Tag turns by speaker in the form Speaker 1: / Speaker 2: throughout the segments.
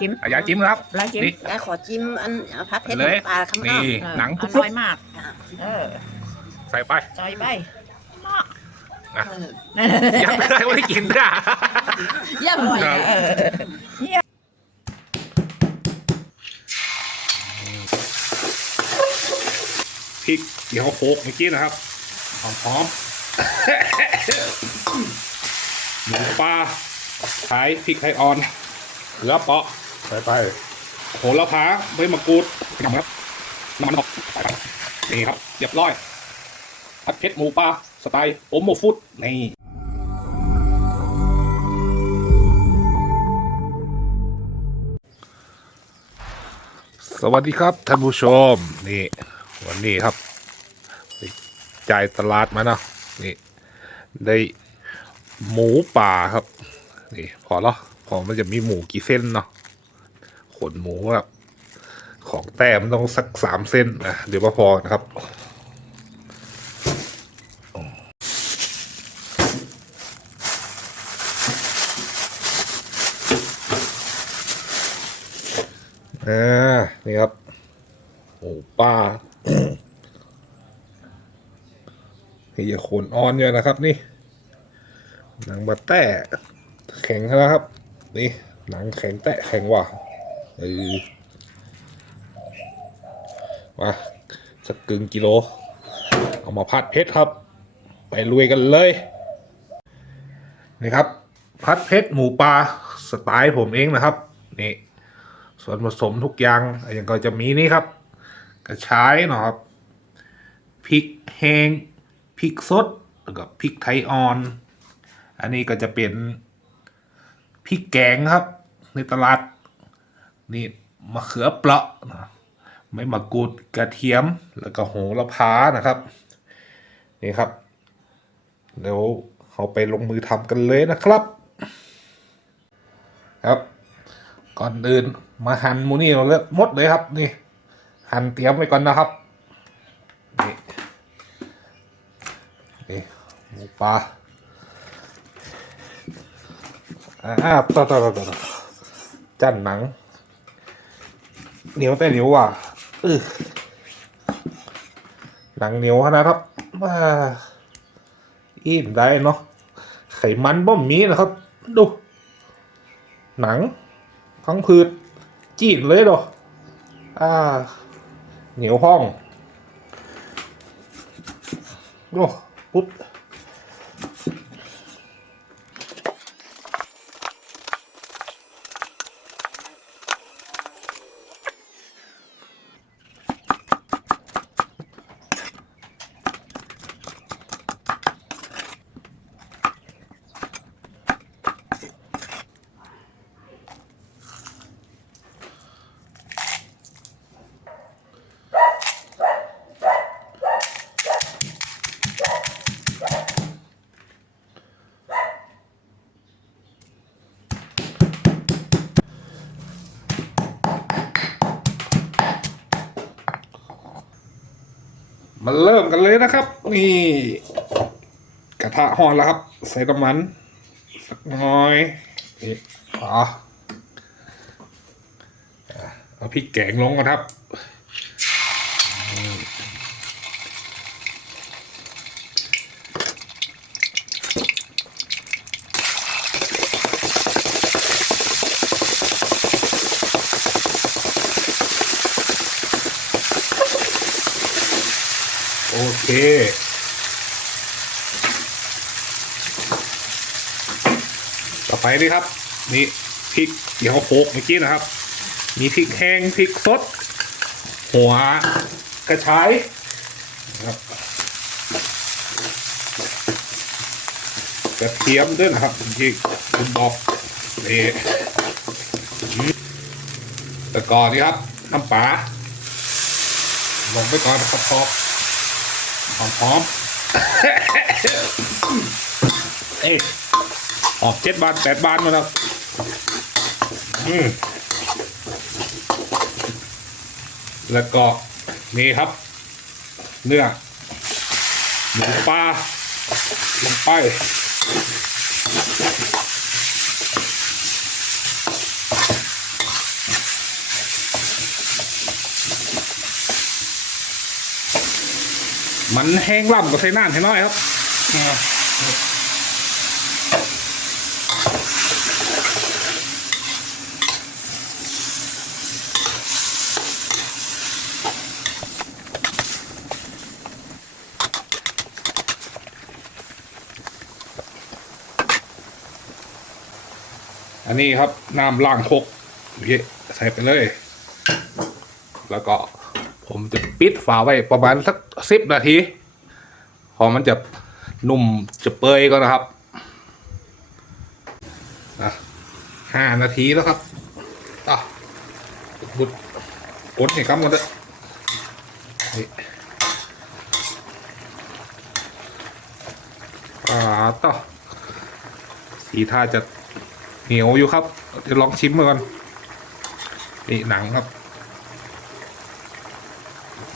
Speaker 1: จิ้ม
Speaker 2: อายาจิ้มนะครับ
Speaker 1: ปลาจิ้ม
Speaker 2: นี่
Speaker 3: ยายขอจิ้มอันพัดเพชร
Speaker 2: เลย
Speaker 3: ปลาข้างนอ
Speaker 2: นี่
Speaker 3: ก
Speaker 1: เออ
Speaker 2: หนัง
Speaker 1: อ
Speaker 2: ปุ๊บ
Speaker 1: ร่อยมาก
Speaker 3: อะ
Speaker 1: เออ
Speaker 2: ใส่ไป
Speaker 1: จอยไปมา
Speaker 3: เออ
Speaker 2: ยังไม่ได้ว่าได้กินด้วย
Speaker 3: เยี่ยมเลย
Speaker 2: ครับ
Speaker 1: เออ
Speaker 2: พริกเดี๋ยวโขลกเมื่อกี้นะครับหอมหอมหมูปลาไทยพริกไทยอ่อนเกลือเปาะ ใส่ไปโหระพาใบมะกรูดน้ำครับน้ำมันออกใส่ไปนี่ครับเรียบร้อยผัดเผ็ดหมูปลาสไตล์โอโมฟุตนี่สวัสดีครับท่านผู้ชมนี่ วันนี้ครับไปจ่ายตลาดมาเนาะนี่ ได้หมูป่าครับ นี่ พอแล้วพอมันจะมีหมูกี่เส้นเนาะข นหมูแบบของแต้มต้องสักสามเส้นนะเดี๋ยวพอนะครับอ่านี่ครับหมูป่านี่อย่าขนออนเยอะนะครับนี่ หนังบัตแต้แข็งแล้วครับ นี่ หนังแข็งแตะแข็งว่ะ เออมาสักกึ่งกิโล เอามาพัดเพชรครับ ไปลุยกันเลยนี่ครับ พัดเพชรหมูปลาสไตล์ผมเองนะครับนี่ส่วนผสมทุกอย่างอย่างก็จะมีนี่ครับ กระชายเนาะครับพริกแห้งพริกสดแล้วก็พริกไทยอ่อน อันนี้ก็จะเป็นพริกแกงครับ ในตลาด นี่มะเขือเปราะนะไม่มะกรูดกระเทียมแล้วก็โหระพานะครับ นี่ครับเดี๋ยวเราไปลงมือทำกันเลยนะครับ ครับ ก่อนอื่นมาหั่นมูนี่เราเลือกมดเลยครับ นี่ หั่นเตรียมไว้ก่อนนะครับนี่นี่หมูปลาอ่าต่อต่อต่อต่อจันหนัง เหนียวแต่เหนียวว่ะเออหนังเหนียวขนาดครับว่าอิ่มได้เนาะไขมันบ่มมีนะครับ ดู หนังพังผืดจีนเลยดอกอ่า เหนียวห้องโอ้ปุ๊บ เริ่มกันเลยนะครับ นี่ กระทะห่อนแล้วครับ ใส่น้ำมันสักน้อยนี่อ๋อเอาพริกแกงลงก่อนครับ โอเค ต่อไปนี่ครับ นี่พริกเดี๋ยวโขลกเมื่อกี้นะครับ มีพริกแห้งพริกสด หัวกระชายนะครับกระเทียมด้วยนะครับที่คุณบอกนี่แต่ก่อนนี่ครับน้ำปลาลงไปก่อนนะครับพอ หอมหอมเอ้ยออกเจ็ดบาทแปดบาทมาแล้วอืมแล้วก็นี่ครับ เนื้อหมูปลาลงไป มันแห้งล่ำก็ใส่น้ำให้น้อยครับอันนี้ครับน้ำล้างคกนี่ใส่ไปเลย แล้วก็ ผมจะปิดฝาไว้ประมาณสักสิบนาทีพอมันจะนุ่มจะเปื่อยก็นะครับห้านาทีแล้วครับอะบุดกดนี่ครับหมดเลยนี่อ่าต่อสีท่าจะเหนียวอยู่ครับเดี๋ยวลองชิมมาก่อนนี่หนังครับ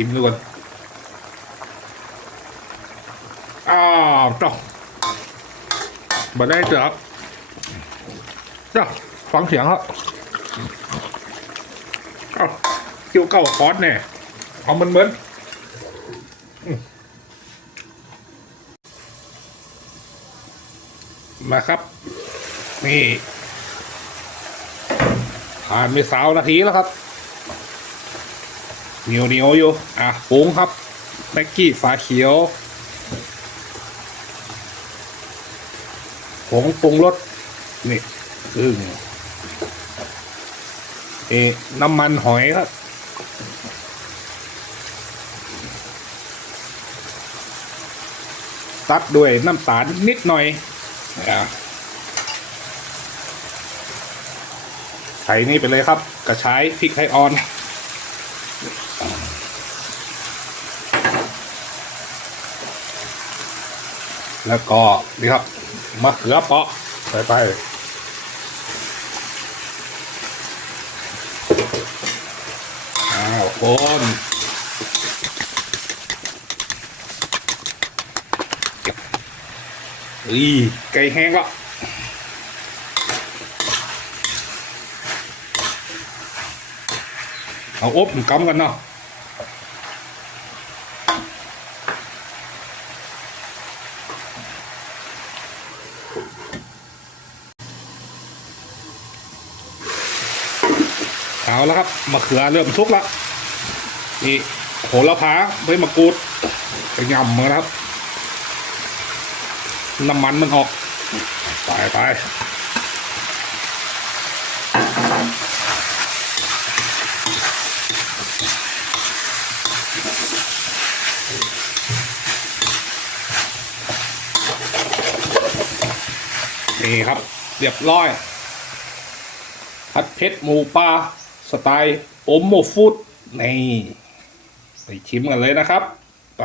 Speaker 2: ชิมดูก่อนอ้าวจ้ะมาได้เจอครับจ้ะฟังเสียงครับอ้าวเกี่ยวเก่าคอสเนี่ยเอาเหมันเหมือนมมาครับ นี่ผ่านไปสาวนาทีแล้วครับ เหนียวเหนียวอยู่อะปรุงครับแม็กกี้ฝาเขียวผงปรุงรสนี่อึ่งเอะน้ำมันหอยครับตัดด้วยน้ำตาลนิดหน่อยอใส่นี่ไปเลยครับ กระชายพริกไทยอ่อน แล้วก็นี่ครับมะเขือเปาะใส่ไปอ้าวคนอีไก่แห้งแล้วเอาอบมันกำกันเนาะ เอาแล้วครับมะเขือเริ่มสุกแล้วนี่โหระพาใบมะกรูดไปยำมาครับ น้ำมันมันออก ไปไปนี่ครับ เรียบร้อยผัดเผ็ดหมูปลา สไตล์โอมโมฟูดนี่ไปชิมกันเลยนะครับ ไป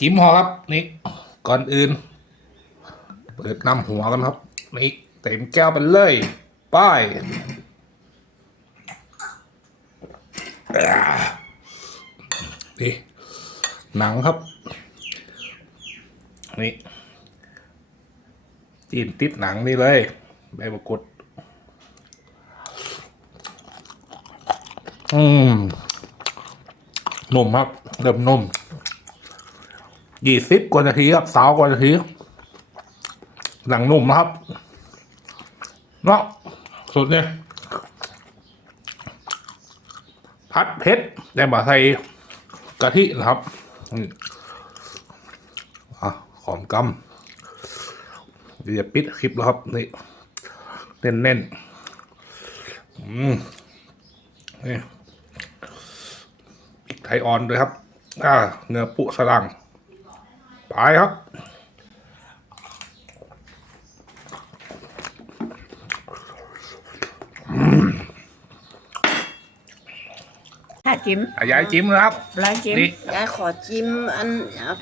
Speaker 2: จิ้มหอครับ นี่ก่อนอื่น เปิดนำหัวกันครับ นี่เต็มแก้วไปเลยป้ายนี่หนังครับ นี่จีนติดหนังนี่เลยใบมะกรูดอืมนมครับเริ่มนม ยี่สิบกว่านาทีครับสาวกว่านาทีหนังนุ่มนะครับเนาะสุดเนี่ยพัดเพชรแต่บาใส่กะทินะครับอะหอมกำเดี๋ยวจะปิดคลิปแล้วครับนี่เน้นเน้นๆอืมนี่พริกไทยอ่อนด้วยครับ อ่าเนื้อปุสลัง ไปครับ
Speaker 1: ถ้าจิ้ม
Speaker 2: อายายจิ้มนะครับ
Speaker 1: ร้านจิ้ม
Speaker 2: นี่
Speaker 3: ยายขอจิ้มอัน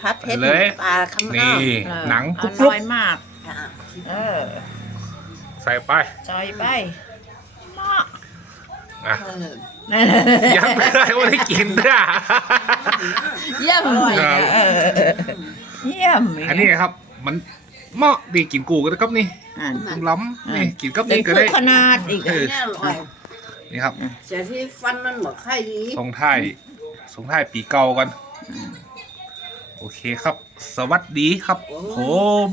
Speaker 3: ผัดเผ็ด
Speaker 2: เลย
Speaker 3: ปลาคำ
Speaker 2: นี่
Speaker 3: น้า
Speaker 1: เออ
Speaker 2: หนัง
Speaker 1: อก
Speaker 2: รุบ
Speaker 1: ร่อยมาก
Speaker 3: อะ
Speaker 1: เออ
Speaker 2: ใส่ไป
Speaker 1: ซอยไปหม้อ
Speaker 2: อะ
Speaker 3: เออ
Speaker 1: นั่น
Speaker 2: ยังไม่ได้ว่าได้กินด้วย
Speaker 3: เยี่ยมอร่อย
Speaker 2: ครับ
Speaker 1: เออ เยี่ยม
Speaker 2: อันนี้ครับ มันเหมาะดีกินกูกันนะครับนี่
Speaker 1: อ่าน
Speaker 2: ตุ้มล้ำนี่กินกับ
Speaker 1: เป็น
Speaker 2: นี่ก็
Speaker 1: คู่
Speaker 2: ได้
Speaker 1: ขนาดอีก
Speaker 2: เออ
Speaker 3: เนี่ยอร่อย
Speaker 2: นี่ครับ
Speaker 3: เสียที่ฟันมันหมดไข่ดี
Speaker 2: ส่งท้ายส่งท้ายปีเก่ากัน โอเคครับ สวัสดีครับผม